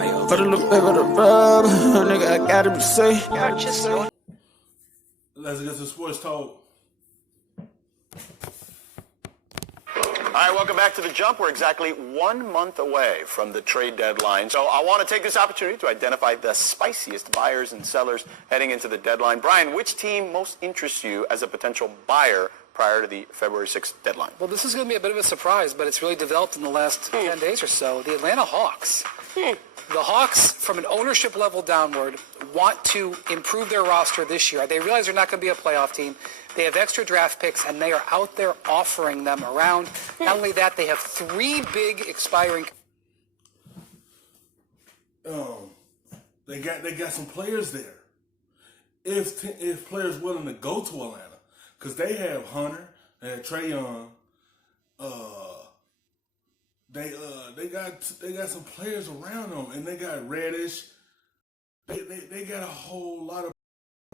For the little bit of the rub, nigga, I gotta be safe. Let's get to sports talk. All right, welcome back to The Jump. We're exactly 1 month away from the trade deadline. So I want to take this opportunity to identify the spiciest buyers and sellers heading into the deadline. Brian, which team most interests you as a potential buyer prior to the February 6th deadline? Well, this is going to be a bit of a surprise, but it's really developed in the last 10 days or so. The Atlanta Hawks. The Hawks, from an ownership level downward, want to improve their roster this year. They realize they're not going to be a playoff team. They have extra draft picks, and they are out there offering them around. Not only that, they have 3 big expiring. They got some players there. If players willing to go to Atlanta, because they have Hunter, they have Trae Young, they got some players around them, and they got Reddish. They got a whole lot of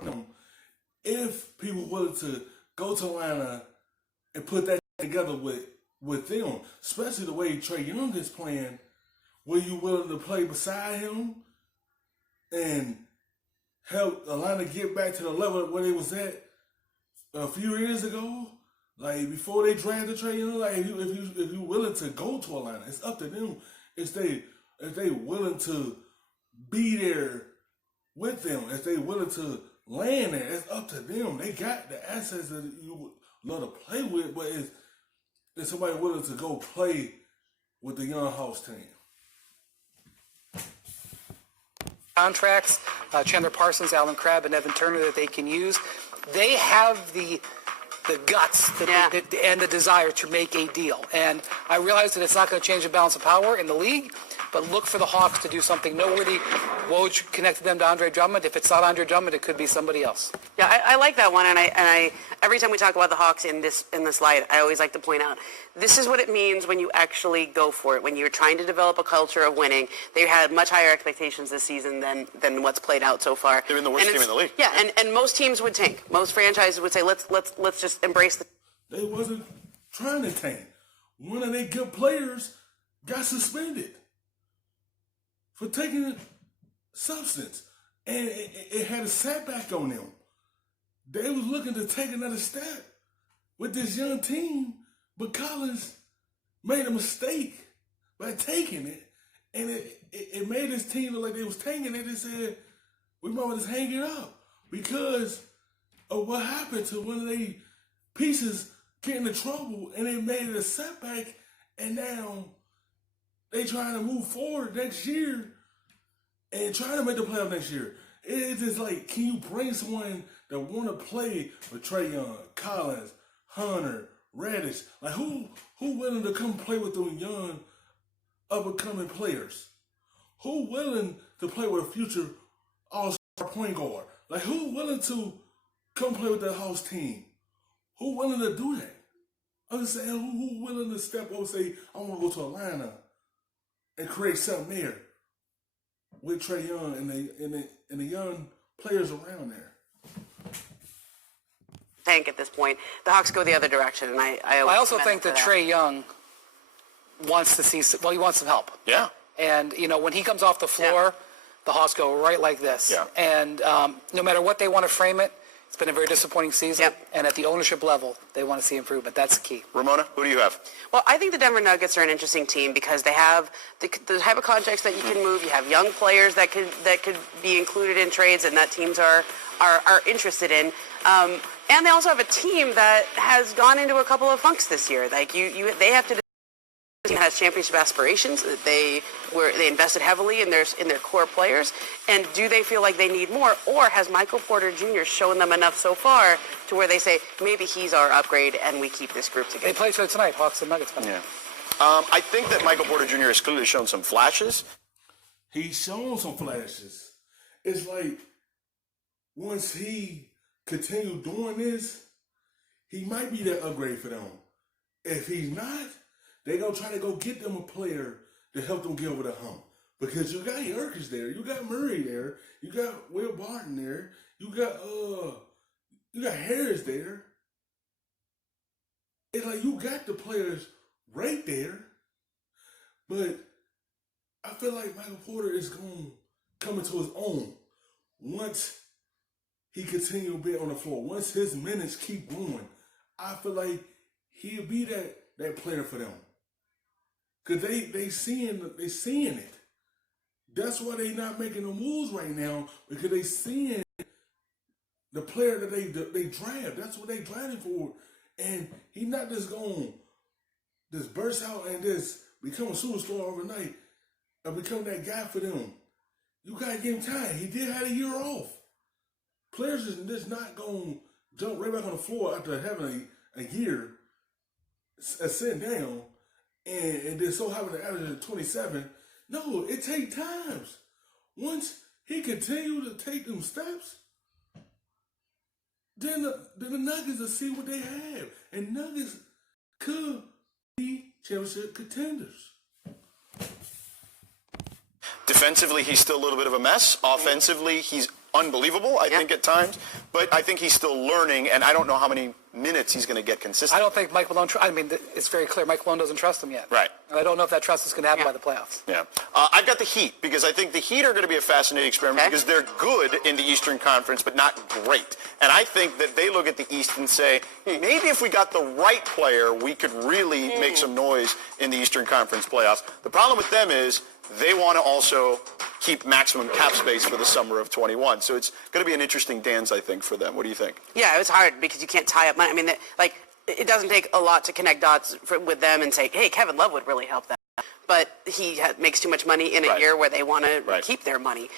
them. If people willing to go to Atlanta and put that together with them, especially the way Trae Young is playing, were you willing to play beside him and help Atlanta get back to the level where they was at a few years ago? Like before they drafted Trae Young, like if you willing to go to Atlanta, it's up to them. If they willing to be there with them, if they willing to land there, it's up to them. They got the assets that you would love to play with, but is somebody willing to go play with the young Hawks team? Contracts, Chandler Parsons, Alan Crabb, and Evan Turner that they can use. They have the guts and the desire to make a deal. And I realize that it's not going to change the balance of power in the league, but look for the Hawks to do something noteworthy. Woj connected them to Andre Drummond. If it's not Andre Drummond, it could be somebody else. Yeah, I like that one, and I every time we talk about the Hawks in this light, I always like to point out this is what it means when you actually go for it. When you're trying to develop a culture of winning, they had much higher expectations this season than what's played out so far. They've been the worst team in the league. Yeah, and most teams would tank. Most franchises would say let's just embrace the. They wasn't trying to tank. One of their good players got suspended for taking substance, and it had a setback on them. They was looking to take another step with this young team, but Collins made a mistake by taking it, and it made this team look like they was tanking it. They said, we might just hang it up because of what happened to one of their pieces getting in trouble, and it made it a setback, and now they trying to move forward next year and trying to make the playoff next year. It's just like, can you bring someone that want to play with Trae Young, Collins, Hunter, Reddish? Like who willing to come play with them young up-and-coming players? Who willing to play with a future all-star point guard? Like who willing to come play with the Hawks team? Who willing to do that? I'm just saying, who willing to step up and say, I want to go to Atlanta and create something there with Trae Young and the young players around there? Tank at this point. The Hawks go the other direction, and I also think that Trae Young wants to see. Well, he wants some help. Yeah. And when he comes off the floor, the Hawks go right like this. Yeah. And no matter what they want to frame it, it's been a very disappointing season. Yep. And at the ownership level, they want to see improvement. That's the key. Ramona, who do you have? Well, I think the Denver Nuggets are an interesting team because they have the type of contracts that you can move. You have young players that could be included in trades and that teams are interested in. And they also have a team that has gone into a couple of funks this year. Like they have to. Team has championship aspirations. They invested heavily in their core players, and do they feel like they need more, or has Michael Porter Jr. shown them enough so far to where they say maybe he's our upgrade and we keep this group together? They play for tonight, Hawks and Nuggets. Yeah. I think that Michael Porter Jr. has clearly shown some flashes. He's shown some flashes. It's like once he continue doing this, he might be that upgrade for them. If he's not, they're going to try to go get them a player to help them get over the hump. Because you got Jurkic there, you got Murray there, you got Will Barton there, you got Harris there. It's like you got the players right there. But I feel like Michael Porter is going to come into his own once he continues to be on the floor. Once his minutes keep going, I feel like he'll be that player for them. Because they seeing it. That's why they not making no moves right now, because they seeing the player that they draft. That's what they drafting for. And he not just going to just burst out and just become a superstar overnight or become that guy for them. You got to give him time. He did have a year off. Players is just not going to jump right back on the floor after having a year sitting down and then so having to average 27. No, it takes times. Once he continue to take them steps, then the Nuggets will see what they have. And Nuggets could be championship contenders. Defensively, he's still a little bit of a mess. Offensively, he's unbelievable, I think, at times. But I think he's still learning, and I don't know how many minutes he's going to get consistently. I don't think Mike Malone, I mean, it's very clear Mike Malone doesn't trust him yet. Right. And I don't know if that trust is going to happen by the playoffs. Yeah. I've got the Heat, because I think the Heat are going to be a fascinating experiment because they're good in the Eastern Conference, but not great. And I think that they look at the East and say, maybe if we got the right player, we could really make some noise in the Eastern Conference playoffs. The problem with them is they want to also keep maximum cap space for the summer of 21. So it's going to be an interesting dance, I think, for them. What do you think? Yeah, it was hard because you can't tie up money. I mean, it doesn't take a lot to connect dots with them and say, hey, Kevin Love would really help them. But he makes too much money in a year where they want to keep their money.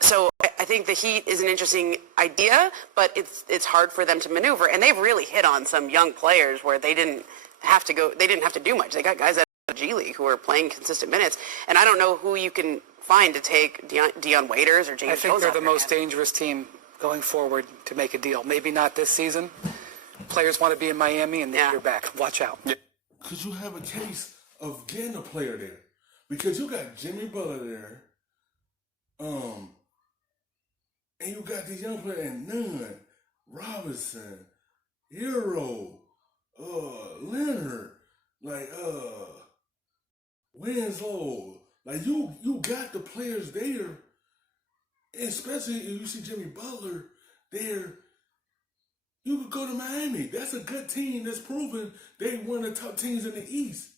So I think the Heat is an interesting idea, but it's hard for them to maneuver. And they've really hit on some young players where they didn't have to do much. They got guys at G League who are playing consistent minutes. And I don't know who you can find to take Dion Waiters or James Jones. I think they're the most dangerous team going forward to make a deal. Maybe not this season. Players want to be in Miami, and then you're back. Watch out. Because you have a case of getting a player there. Because you got Jimmy Butler there. And you got these young players, and Nunn, Robinson, Hero, Leonard, Winslow. Like, you got the players there. Especially if you see Jimmy Butler there. You could go to Miami. That's a good team that's proven they one of the top teams in the East.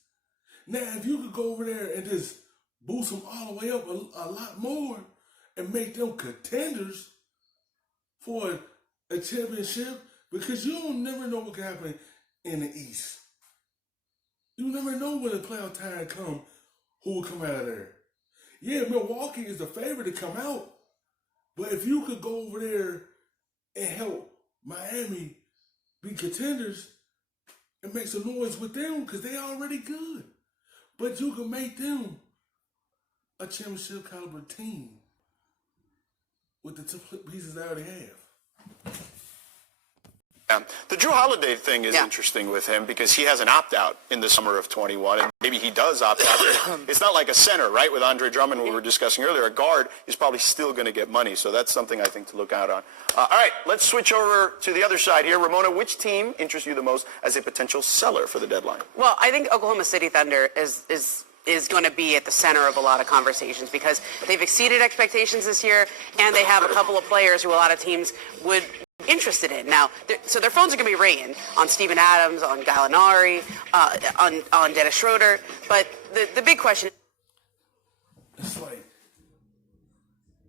Now, if you could go over there and just boost them all the way up a lot more and make them contenders for a championship, because you don't never know what can happen in the East. You never know when the playoff time comes, who will come out of there. Yeah, Milwaukee is the favorite to come out. But if you could go over there and help Miami be contenders and make some noise with them, because they already good. But you can make them a championship caliber team with the pieces they already have. The Drew Holiday thing is interesting with him because he has an opt-out in the summer of 21, and maybe he does opt out. It's not like a center, right, with Andre Drummond we were discussing earlier. A guard is probably still going to get money, so that's something I think to look out on. All right, let's switch over to the other side here. Ramona, which team interests you the most as a potential seller for the deadline? Well, I think Oklahoma City Thunder is going to be at the center of a lot of conversations because they've exceeded expectations this year, and they have a couple of players who a lot of teams would interested in. Now, so their phones are going to be ringing on Steven Adams, on Gallinari, on Dennis Schroeder. But the big question is, it's like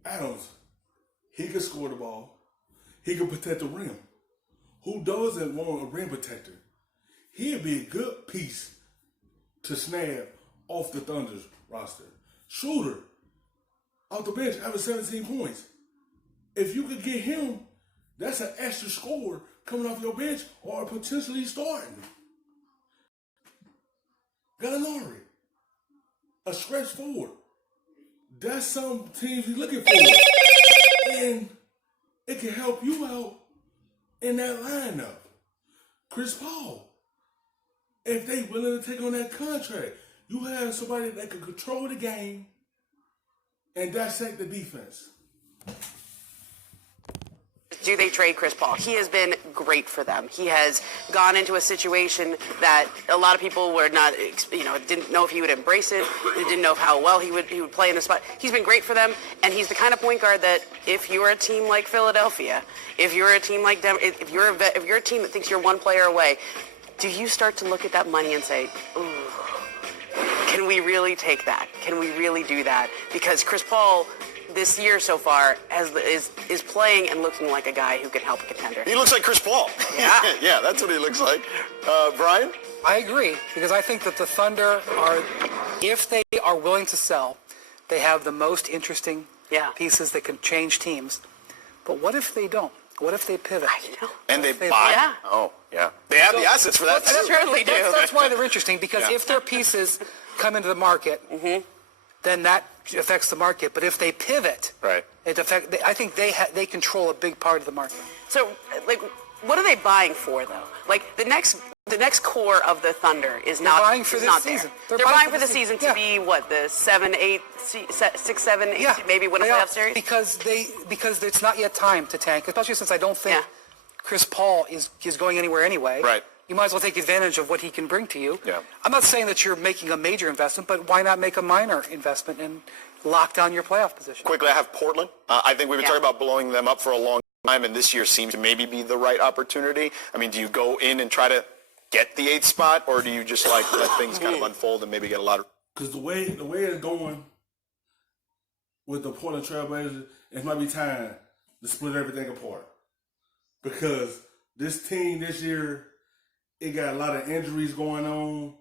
Adams, he can score the ball. He can protect the rim. Who doesn't want a rim protector? He'd be a good piece to snag off the Thunder's roster. Schroeder, off the bench, having 17 points. If you could get him, that's an extra score coming off your bench or potentially starting. Gallinari, a stretch forward. That's some teams you're looking for. And it can help you out in that lineup. Chris Paul, if they willing to take on that contract, you have somebody that can control the game and dissect the defense. do they trade Chris Paul? He has been great for them. He has gone into a situation that a lot of people were not, didn't know if he would embrace it. They didn't know how well he would play in the spot. He's been great for them, and he's the kind of point guard that if you're a team like Philadelphia, if you're a team like Denver, if you're a team that thinks you're one player away, do you start to look at that money and say, ooh, can we really take that? Can we really do that? Because Chris Paul this year so far is playing and looking like a guy who can help a contender. He looks like Chris Paul. Yeah. Yeah, that's what he looks like. Brian? I agree, because I think that the Thunder if they are willing to sell, they have the most interesting pieces that can change teams. But what if they don't? What if they pivot? I know. And they buy. Yeah. Oh, yeah. They have the assets for that, too. Certainly do. That's why they're interesting, because if their pieces come into the market, then that affects the market. But if they pivot, right, I think they control a big part of the market. So, like, what are they buying for, though? Like, the next core of the Thunder is not buying for is this not season. There. They're buying for the season to be what, the 7, 8, 6, 7, 8, maybe win a playoff series? Because it's not yet time to tank, especially since I don't think Chris Paul is going anywhere anyway. Right. You might as well take advantage of what he can bring to you. Yeah. I'm not saying that you're making a major investment, but why not make a minor investment and lock down your playoff position? Quickly, I have Portland. I think we've been talking about blowing them up for a long time, and this year seems to maybe be the right opportunity. I mean, do you go in and try to get the 8th spot, or do you just let things kind of unfold and maybe get a lot of... Because the way it's going with the Portland Trail Blazers, it might be time to split everything apart. Because this team this year, it got a lot of injuries going on,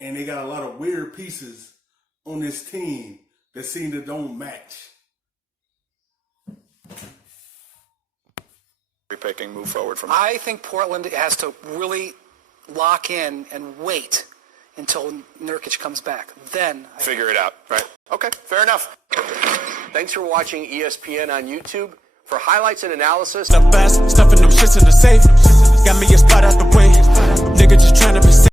and they got a lot of weird pieces on this team that seem to don't match. Repicking, move forward from... I think Portland has to really lock in and wait until Nurkic comes back. Then figure it out. Right. Okay, fair enough. Thanks for watching ESPN on YouTube. For highlights and analysis, The best, stuffing them shits in the safe. Got